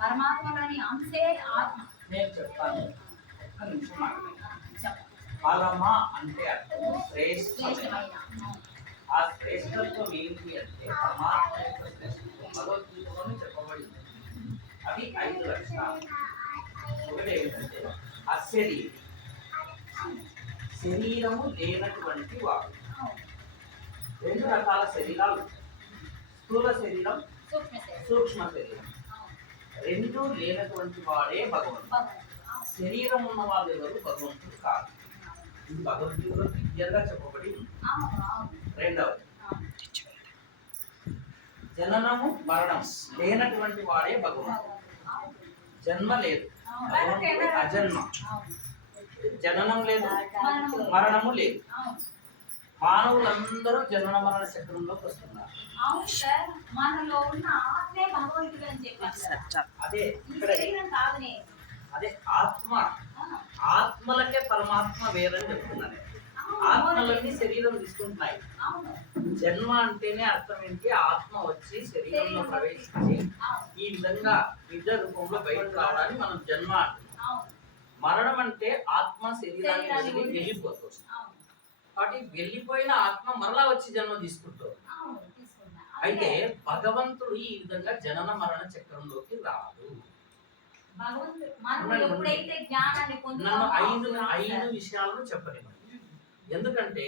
పరమాత్మలోని అంశే ఆత్మ. నేను చెప్తాను, ఒక్క నిమిషం ఆగండి. పరమ అంటే అర్థం శ్రేష్టమైన. ఆ శ్రేష్టత్వం ఏంటి అంటే పరమాత్మ యొక్క శ్రేష్టత్వం భగవద్గీతలోనే చెప్పబడింది. అవి 5 లక్షణాలు. ఒకటి ఏమిటంటే అశరీరి, శరీరము లేనటువంటి వాడు. 2 రకాల శరీరాలు, స్థూల శరీరం, సూక్ష్మ శరీరం. 2 లేనటువంటి వాడే భగవంతుడు. శరీరం ఉన్న వాళ్ళు ఎవరు భగవంతుడు కాదు. ఇది భగవద్గీతలో క్లియర్గా చెప్పబడి ఉంది. రెండవది జననము మరణం లేనటువంటి వాడే భగవంతుడు. జన్మ లేదు, భగవంతుడు అజన్మ. జననం లేదు, మరణము లేదు. మానవులందరూ జనన మరణ చక్రంలోకి వస్తున్నారు. అదే అదే ఆత్మ. ఆత్మలకే పరమాత్మ వేరని చెప్తున్నారు. ఆత్మలన్నీ శరీరం తీసుకుంటున్నాయి. జన్మ అంటేనే అర్థం ఏంటి? ఆత్మ వచ్చి శరీరంలో ప్రవేశించి ఈ విధంగా విద్య రూపంలో బయటకు రావడాన్ని మనం జన్మ అంటున్నాం. మరణం అంటే ఆత్మ శరీరాన్ని వదిలి వెళ్ళిపోతుంది. కాబట్టి వెళ్ళిపోయిన ఆత్మ మరలా వచ్చి జన్మ తీసుకుంటుంది. అయితే భగవంతుడు ఈ విధంగా జనన మరణ చక్రంలోకి రాదు. నన్ను 5 విషయాలను చెప్పనివ్వండి. ఎందుకంటే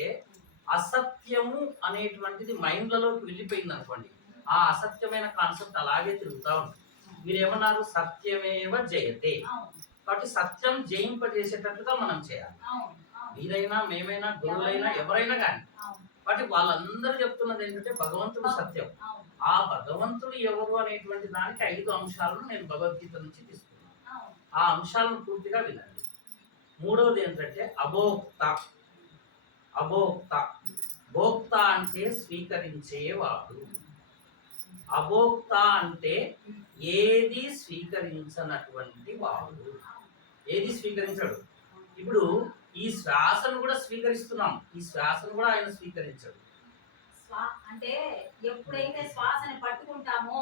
అసత్యము అనేటువంటిది మైండ్లలోకి వెళ్ళిపోయింది అనుకోండి, ఆ అసత్యమైన కాన్సెప్ట్ అలాగే తిరుగుతూ ఉంటుంది. మీరు ఏమన్నారు? సత్యమేవ జయతే. కాబట్టి సత్యం జయింపజేసేటట్లుగా మనం చేయాలి. మీరైనా, మేమైనా, గురువులైనా, ఎవరైనా కానీ. కాబట్టి వాళ్ళందరూ చెప్తున్నది ఏంటంటే భగవంతుడు సత్యం. ఆ భగవంతుడు ఎవరు అనేటువంటి దానికి 5 అంశాలను నేను భగవద్గీత నుంచి తీసుకున్నాను. ఆ అంశాలను పూర్తిగా వినండి. మూడవది ఏంటంటే అభోక్త. అభోక్త, భోక్త అంటే స్వీకరించేవాడు. అభోక్త అంటే ఏది స్వీకరించనటువంటి వాడు. ఏది స్వీకరించాడు? ఇప్పుడు ఈ శ్వాసను కూడా స్వీకరిస్తున్నాం, ఈ శ్వాసను కూడా ఆయన స్వీకరించాడు. అంటే ఎప్పుడైతే శ్వాసని పట్టుకుంటామో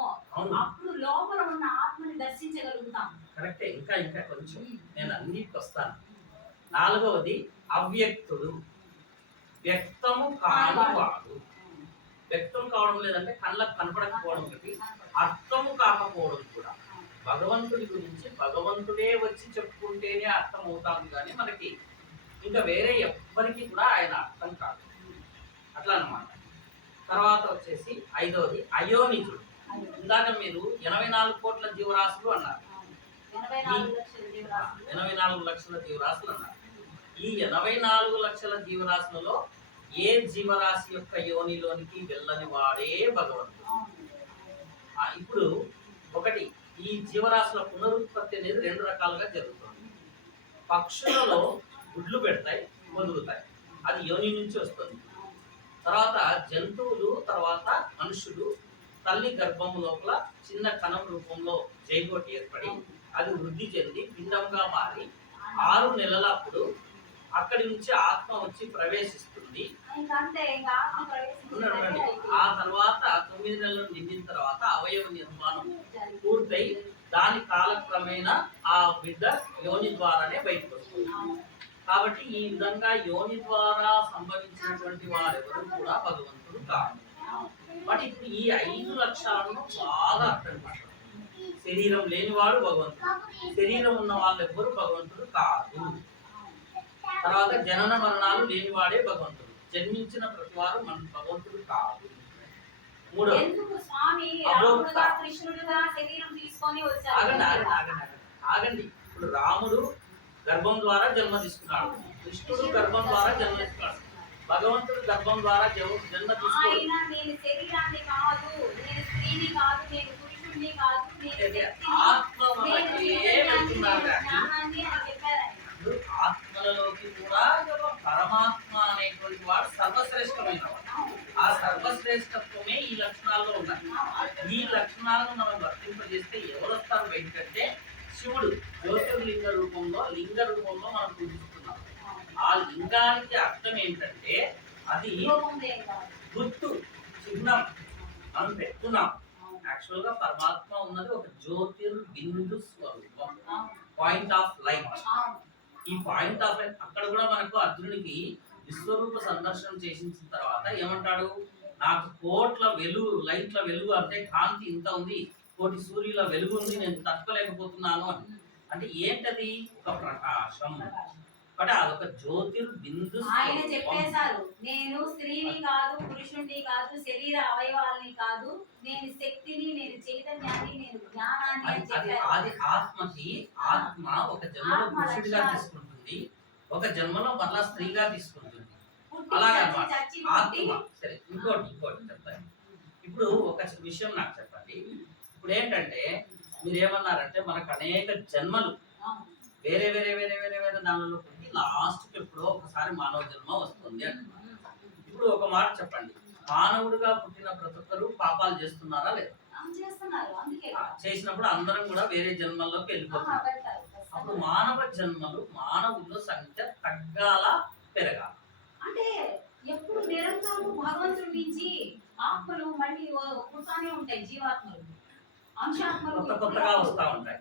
అప్పుడు లోపల ఉన్న ఆత్మని దర్శించగలుగుతాం. కరెక్టే. ఇంకా ఇంకా కొంచెం నేను అన్నిటికి వస్తాను. 4వది అవ్యక్తుడు. వ్యక్తము కానివాడు. వ్యక్తం కావడం లేదంటే కళ్ళకు కనపడకపోవడం ఒకటి, అర్థము కాకపోవడం కూడా. భగవంతుడి గురించి భగవంతుడే వచ్చి చెప్పుకుంటేనే అర్థం అవుతాము, కానీ మనకి ఇంకా వేరే ఎవ్వరికి కూడా ఆయన అర్థం కాదు. అట్లా అన్నమాట. తర్వాత వచ్చేసి 5వది అయోనిజుడు. ఇందాక మీరు 84 కోట్ల జీవరాశులు అన్నారు, 84 లక్షల జీవరాశులు అన్నారు. ఈ 84 లక్షల జీవరాశులలో ఏ జీవరాశి యొక్క యోనిలోనికి వెళ్ళని వాడే భగవంతుడు. ఇప్పుడు ఒకటి, ఈ జీవరాశుల పునరుత్పత్తి అనేది 2 రకాలుగా జరుగుతుంది. పక్షులలో గుడ్లు పెడతాయి, వదులుతాయి, అది యోని నుంచి వస్తుంది. తర్వాత జంతువులు, తర్వాత మనుషులు తల్లి గర్భం లోపల చిన్న కణం రూపంలో జైగోటి ఏర్పడి అది వృద్ధి చెంది పిండంగా మారి 6 నెలలప్పుడు అక్కడి నుంచి ఆత్మ వచ్చి ప్రవేశిస్తుంది. ఆ తర్వాత 9 నెలలు నిండిన తర్వాత అవయవ నిర్మాణం పూర్తయి దాని కాలక్రమేణా ఆ బిడ్డ యోని ద్వారానే బయటకు వస్తుంది. కాబట్టి ఈ విధంగా యోని ద్వారా సంభవించినటువంటి వారెవరు కూడా భగవంతుడు కాదు. బట్ ఇప్పుడు ఈ 5 లక్షణాలను బాగా అర్థం పట్టాలి. శరీరం లేనివాడు భగవంతుడు, శరీరం ఉన్న వాళ్ళు ఎవ్వరు భగవంతుడు కాదు. తర్వాత జనన మరణాలు లేనివాడే భగవంతుడు, జన్మించిన ప్రతి వారు మన భగవంతుడు కాదు. ఆగండి. ఇప్పుడు రాముడు గర్భం ద్వారా జన్మ తీసుకున్నాడు, కృష్ణుడు గర్భం ద్వారా జన్మ తీసుకున్నాడు, భగవంతుడు గర్భం ద్వారా జన్మ తీసుకున్నాడు. ఆత్మలలోకి కూడా పరమాత్మ అనేటువంటి వాడు సర్వశ్రేష్టమైన వాడు. ఆ సర్వశ్రేష్టత్వమే ఈ లక్షణాల్లో ఉన్నాయి. ఈ లక్షణాలను మనం వర్తింపజేస్తే ఎవరు వస్తారు బయటకంటే శివుడు జ్యోతిర్లింగ రూపంలో, లింగ రూపంలో మనం పూజిస్తున్నాం. ఆ లింగానికి అర్థం ఏంటంటే అది గుర్తు, చిహ్నం మనం పెట్టుకున్నాం. యాక్చువల్ గా పరమాత్మ ఉన్నది ఒక జ్యోతిర్బిందు స్వరూపం, అవును, పాయింట్ ఆఫ్ లైట్. అవును, ఈ పాయింట్ ఆఫ్ లైట్ అక్కడ కూడా మనకు అర్జునుడికి విశ్వరూప సందర్శనం చేసిన తర్వాత ఏమంటాడు, నాకు కోట్ల వెలుగు, లైట్ల వెలుగు అంటే కాంతి ఇంత ఉంది, కోటి సూర్యుల వెలుగు ఉంది, నేను తట్టుకోలేకపోతున్నాను అని. అంటే ఏంటది? ఒక ప్రకాశం. అంటే అదొక జ్యోతిర్బిందు ఆయన స్వరూపం. చెప్పేశారు, నేను స్త్రీని కాదు, పురుషుణ్ణి కాదు, శరీర అవయవాల్ని కాదు, నేను శక్తిని, నేను చైతన్యాన్ని, నేను జ్ఞానాన్ని అని చెప్పారు. అది ఆత్మకి, ఆత్మ ఒక జన్మలో ఆత్మ పురుషుడిగా లక్షణాలు. తీసుకుంటుంది, ఒక జన్మలో మళ్ళా స్త్రీగా తీసుకుంటుంది. పుట్టి అలాగనమాట చచ్చి ఆత్మ. సరే, ఇంకోటి చెప్తాను. ఇప్పుడు ఒక విషయం నాకు చెప్పండి. ఇప్పుడు ఏంటంటే మీరు ఏమన్నారంటే మనకు అనేక జన్మలు అవును, వేరే వేరే వేరే వేరే వేరే దానిలో పుట్టి లాస్ట్కి ఎప్పుడో ఒకసారి మానవ జన్మ వస్తుంది అంటున్నారు. ఇప్పుడు ఒక మాట చెప్పండి, మానవుడిగా పుట్టిన ప్రతి ఒక్కరు పాపాలు చేస్తున్నారా లేదా? చేస్తున్నారు, అందుకే చేసినప్పుడు అందరం కూడా వేరే జన్మల్లోకి వెళ్ళిపోతున్నారు. పెడతారు. అప్పుడు మానవ జన్మలు, మానవుల సంఖ్య తగ్గాల పెరగాల? అంటే ఎప్పుడు నిరంతరం భగవంతుడి నుంచి ఆత్మలు మళ్ళీ పుడతానే ఉంటాయి, జీవాత్మలు, అంశాత్మలు కొత్తగా వస్తా ఉంటాయి.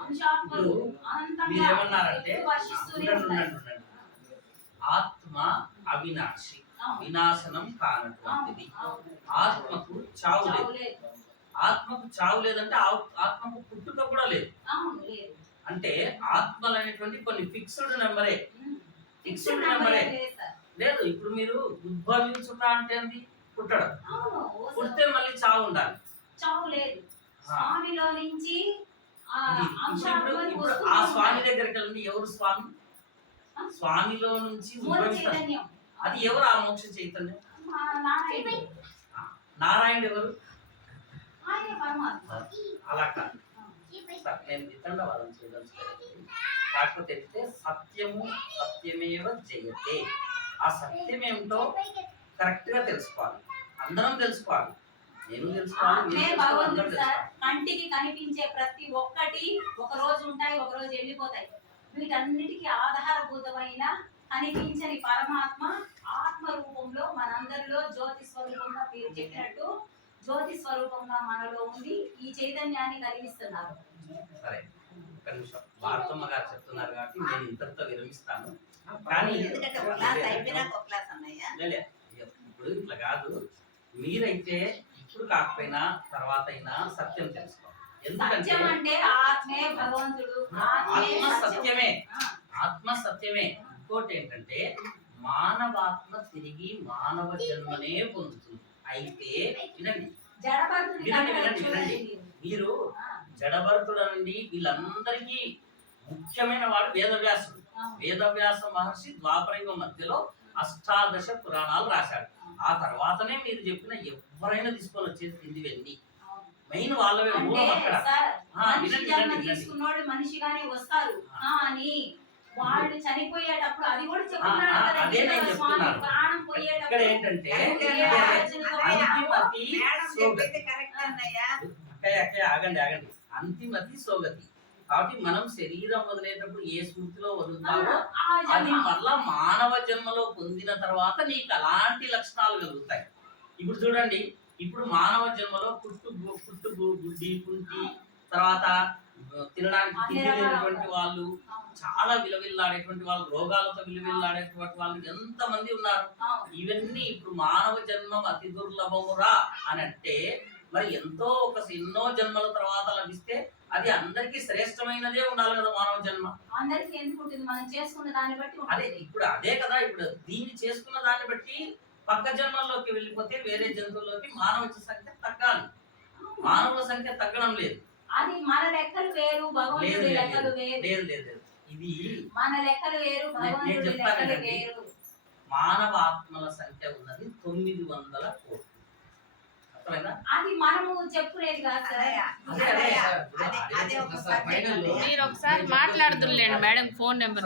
అంశాత్మలు ఇప్పుడు మీరేమన్నారంటే ఎప్పుడు వర్షిస్తూనే ఉండండి, ఉంటాయి. ఉండండి, ఉండండి. ఆత్మ అవినాశి, అవును, వినాశనం కానటువంటిది. అవును, ఆత్మకు చావు లేదు. లేదు. ఆత్మకు చావు లేదంటే ఆత్మకు పుట్టుక కూడా లేదు. అవును, లేదు. అంటే ఆత్మలు అనేటువంటి కొన్ని ఫిక్స్డ్ నెంబరే. ఫిక్స్డ్ నెంబరే లేదు సార్. లేదు. ఇప్పుడు మీరు ఉద్భవించుట అంటే ఏంది? పుట్టడం. అవును, పుడితే మళ్ళీ చావు ఉండాలి. చావు లేదు. స్వామిలో నుంచి ఆ ఇప్పుడు అంశాత్మలు ఇప్పుడు వస్తూ ఆ స్వామి ఉంటాయి. దగ్గరికి వెళ్ళండి. ఎవరు స్వామి? స్వామిలో నుంచి మూల ఉద్భవిస్తారు. చైతన్యం. అది ఎవరు? ఆ మోక్ష చైతన్యం. నారాయణుడు. నారాయణుడు ఎవరు? ఆయన పరమాత్మ. అలా కాదు. నేను వితండవాదం చేయదలుచుకోలేదు. కాకపోతే ఏంటంటే సత్యము సత్యమేవ జయతే. ఆ సత్యం ఏమిటో కరెక్ట్ గా తెలుసుకోవాలి. అందరం తెలుసుకోవాలి. నేను తెలుసుకోవాలి, మీరు ఆత్మే తెలుసుకోవాలి, అందరం భగవంతుడు సార్. తెలుసుకోవాలి. కంటికి కనిపించే ప్రతి ఒక్కటి ఒక రోజు ఉంటాయి, ఒక రోజు వెళ్ళిపోతాయి. వీటన్నిటికీ ఆధారభూతమైన కనిపించని పరమాత్మ ఆత్మ రూపంలో మనందరిలో జ్యోతి స్వరూపంగా మీరు చెప్పినట్టు జ్యోతి స్వరూపంగా మనలో ఉండి ఈ చైతన్యాన్ని కలిగిస్తున్నారు. సరే, ఒక్క నిమిషం. భారతమ్మ గారు చెప్తున్నారు కాబట్టి నేను ఇంతటితో విరమిస్తాను. కానీ ఎందుకంటే ఒక క్లాస్ అయిపోయినాక ఒక క్లాస్ అన్నయ్య. లే, ఇప్పుడు ఇట్లా కాదు. మీరైతే ఇప్పుడు కాకపోయినా తర్వాత అయినా సత్యం తెలుసుకోవాలి. ఎందుకంటే సత్యం అంటే ఆత్మే భగవంతుడు, ఆత్మే ఆత్మ సత్యం. సత్యమే, ఆ, ఆత్మ సత్యమే. ఇంకోటి ఏంటంటే మానవాత్మ తిరిగి మానవ జన్మనే పొందుతుంది. అయితే వినండి, జడభరతుడి వినండి, కథ వినండి, చూడండి వినండి. మీరు. మీరు జడభరతుడు నుండి వీళ్ళందరికీ ముఖ్యమైన వాడు వేదవ్యాసుడు. అవును, వేదవ్యాస మహర్షి ద్వాపరయుగ మధ్యలో అష్టాదశ పురాణాలు రాశాడు. ఆ తర్వాతనే మీరు చెప్పిన ఎవరైనా తీసుకొని వచ్చేది ఇవన్నీ అవును. మెయిన్ వాళ్ళవే అంటే మూలం అక్కడ. సార్, మనిషి వినండి, జన్మ వినండి, వినండి. తీసుకున్నోళ్ళు మనిషిగానే వస్తారు, కానీ వాళ్ళు చనిపోయేటప్పుడు అది కూడా చెప్తున్నాడు ఆ, కదా, అదే నేను ఈశ్వర స్వామి చెప్తున్నాను. ప్రాణం ఇక్కడ పోయేటప్పుడు ఏంటంటే అదే, ఏ అదే. ఆలోచనతో అంతిమతి మేడం సోగతి. చెప్పింది కరెక్ట్ అన్నయ్య. అక్కయ్య ఆగండి, ఆగండి. అంతిమతి సోగతి. కాబట్టి మనం శరీరం వదిలేటప్పుడు ఏ స్మృతిలో వదులుతామో ఆ అది జన్మ. మళ్ళా మానవ జన్మలో పొందిన తర్వాత నీకు అలాంటి లక్షణాలు కలుగుతాయి. ఇప్పుడు చూడండి, ఇప్పుడు మానవ జన్మలో గుడ్డి కుంటి, తర్వాత తినడానికి తిండి లేనటువంటి వాళ్ళు, చాలా విలువిల్లాడేటువంటి వాళ్ళు, రోగాలతో విలువిల్లాడేటువంటి వాళ్ళు ఎంతమంది ఉన్నారు. అవును. ఇవన్నీ ఇప్పుడు మానవ జన్మం అతి దుర్లభమురా అని అంటే మరి ఎన్నో జన్మల తర్వాత లభిస్తే అది అందరికీ శ్రేష్టమైనదే ఉండాలి కదా మానవ జన్మ. అందరికీ ఎందుకు ఉంటుంది? మనం చేసుకున్న దాన్ని బట్టి ఉంటుంది. అదే ఇప్పుడు అదే కదా. ఇప్పుడు దీన్ని చేసుకున్న దాన్ని బట్టి పక్క జన్మల్లోకి వెళ్ళిపోతే వేరే జంతువుల్లోకి మానవ సంఖ్య తగ్గాలి. మానవుల సంఖ్య తగ్గడం లేదు. అది మన లెక్కలు వేరు, లేదు భగవంతుడి లేదు లెక్కలు వేరు. లేదు లేదు. ఇది మన లెక్కలు వేరు, భగవంతుడి చెప్తాను లెక్కలు కదండి. వేరు. మానవ ఆత్మల సంఖ్య ఉన్నది 900 కోట్లు. అర్థమైందా? అది మనము చెప్పుకునేది కాదు సార్. అన్నయ్య, అదే, అదే. అదే ఒక సబ్జెక్ట్ అన్నయ్య. మీరు ఒకసారి మాట్లాడుతులేండి మేడం ఫోన్ నెంబర్